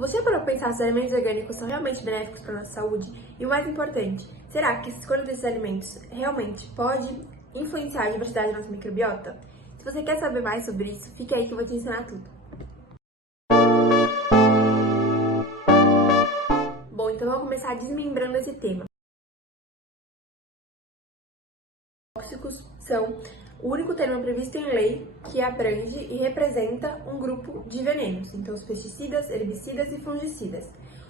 Você parou para pensar se os alimentos orgânicos são realmente benéficos para a nossa saúde? E o mais importante, será que a escolha desses alimentos realmente pode influenciar a diversidade da nossa microbiota? Se você quer saber mais sobre isso, fique aí que eu vou te ensinar tudo. Bom, então vamos começar desmembrando esse tema. Tóxicos são o único termo previsto em lei que abrange e representa um grupo de venenos, então os pesticidas, herbicidas e fungicidas.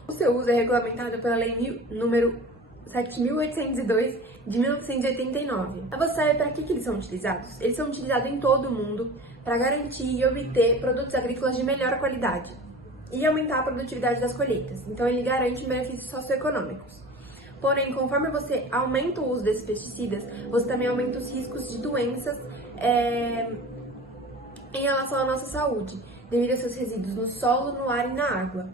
O seu uso é regulamentado pela Lei número 7.802 de 1989. Mas você sabe para que eles são utilizados? Eles são utilizados em todo o mundo para garantir e obter produtos agrícolas de melhor qualidade e aumentar a produtividade das colheitas. Então ele garante benefícios socioeconômicos. Porém, conforme você aumenta o uso desses pesticidas, você também aumenta os riscos de doenças em relação à nossa saúde, devido aos seus resíduos no solo, no ar e na água.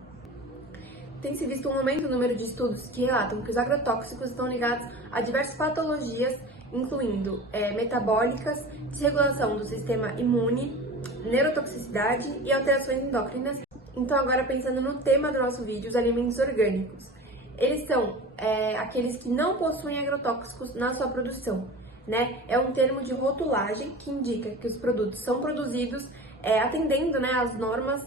Tem-se visto um aumento no número de estudos que relatam que os agrotóxicos estão ligados a diversas patologias, incluindo metabólicas, desregulação do sistema imune, neurotoxicidade e alterações endócrinas. Então, agora pensando no tema do nosso vídeo, os alimentos orgânicos. Eles são aqueles que não possuem agrotóxicos na sua produção, né? É um termo de rotulagem que indica que os produtos são produzidos atendendo, né, às normas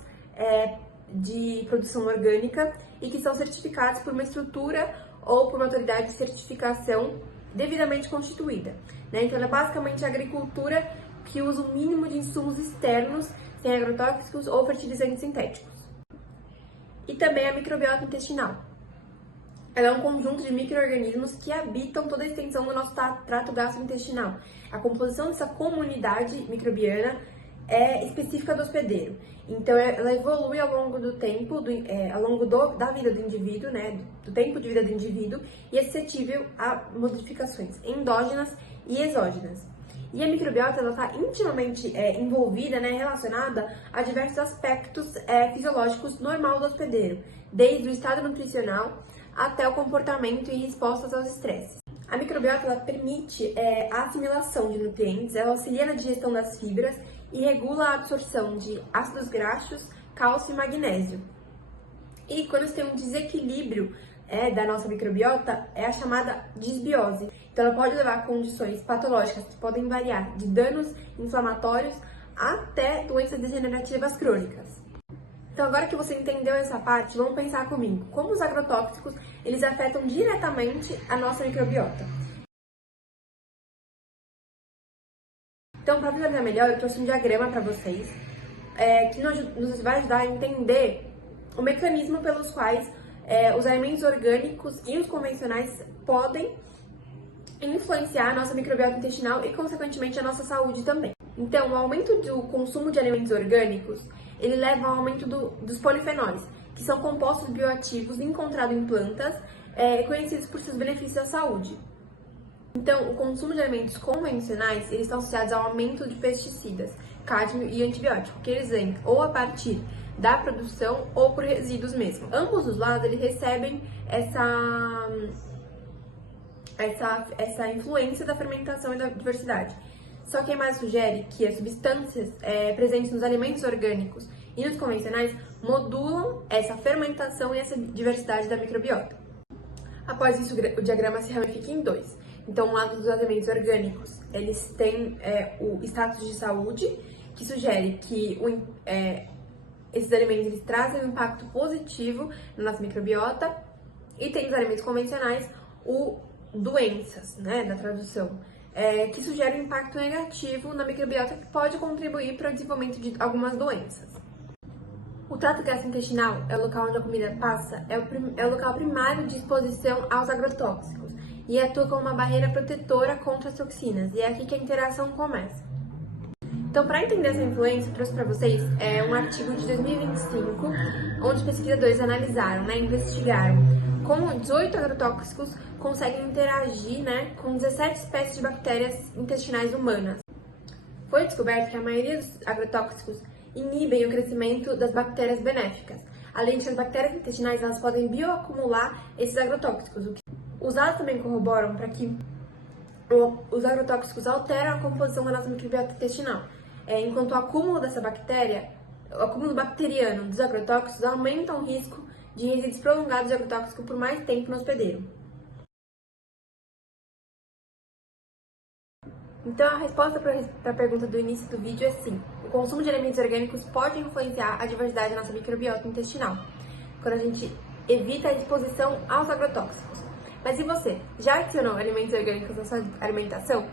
de produção orgânica e que são certificados por uma estrutura ou por uma autoridade de certificação devidamente constituída, né? Então, é basicamente a agricultura que usa o mínimo de insumos externos, sem agrotóxicos ou fertilizantes sintéticos. E também a microbiota intestinal. Ela é um conjunto de micro-organismos que habitam toda a extensão do nosso trato gastrointestinal. A composição dessa comunidade microbiana é específica do hospedeiro. Então, ela evolui ao longo do tempo, da vida do indivíduo, né, do tempo de vida do indivíduo, e é suscetível a modificações endógenas e exógenas. E a microbiota está intimamente envolvida, né, relacionada a diversos aspectos fisiológicos normais do hospedeiro, desde o estado nutricional até o comportamento e respostas aos estresses. A microbiota ela permite a assimilação de nutrientes, ela auxilia na digestão das fibras e regula a absorção de ácidos graxos, cálcio e magnésio. E quando você tem um desequilíbrio da nossa microbiota, é a chamada disbiose. Então, ela pode levar a condições patológicas que podem variar de danos inflamatórios até doenças degenerativas crônicas. Então, agora que você entendeu essa parte, vamos pensar comigo. Como os agrotóxicos, eles afetam diretamente a nossa microbiota. Então, para visualizar melhor, eu trouxe um diagrama para vocês, que nos vai ajudar a entender o mecanismo pelos quais os alimentos orgânicos e os convencionais podem influenciar a nossa microbiota intestinal e, consequentemente, a nossa saúde também. Então, o aumento do consumo de alimentos orgânicos, ele leva ao aumento dos polifenóis, que são compostos bioativos encontrados em plantas, conhecidos por seus benefícios à saúde. Então, o consumo de alimentos convencionais, eles estão associados ao aumento de pesticidas, cádmio e antibiótico, que eles vêm ou a partir da produção ou por resíduos mesmo. Ambos os lados, eles recebem essa influência da fermentação e da diversidade. Só que a mais sugere que as substâncias presentes nos alimentos orgânicos e nos convencionais modulam essa fermentação e essa diversidade da microbiota. Após isso, o diagrama se ramifica em dois. Então, um lado dos alimentos orgânicos, eles têm o status de saúde, que sugere que esses alimentos eles trazem um impacto positivo na nossa microbiota, e tem os alimentos convencionais, doenças, né, da tradução, que sugere um impacto negativo na microbiota que pode contribuir para o desenvolvimento de algumas doenças. O trato gastrointestinal é o local onde a comida passa, é o local primário de exposição aos agrotóxicos e atua como uma barreira protetora contra as toxinas, e é aqui que a interação começa. Então, para entender essa influência, eu trouxe para vocês um artigo de 2025, onde pesquisadores analisaram, né, investigaram como 18 agrotóxicos conseguem interagir, né, com 17 espécies de bactérias intestinais humanas. Foi descoberto que a maioria dos agrotóxicos inibem o crescimento das bactérias benéficas. Além disso, as bactérias intestinais elas podem bioacumular esses agrotóxicos. Os dados também corroboram para que os agrotóxicos alteram a composição da nossa microbiota intestinal, enquanto o acúmulo dessa bactéria o acúmulo bacteriano dos agrotóxicos aumenta o risco de resíduos prolongados de agrotóxico por mais tempo no hospedeiro. Então, a resposta para a pergunta do início do vídeo é sim. O consumo de alimentos orgânicos pode influenciar a diversidade da nossa microbiota intestinal, quando a gente evita a exposição aos agrotóxicos. Mas e você? Já adicionou alimentos orgânicos na sua alimentação?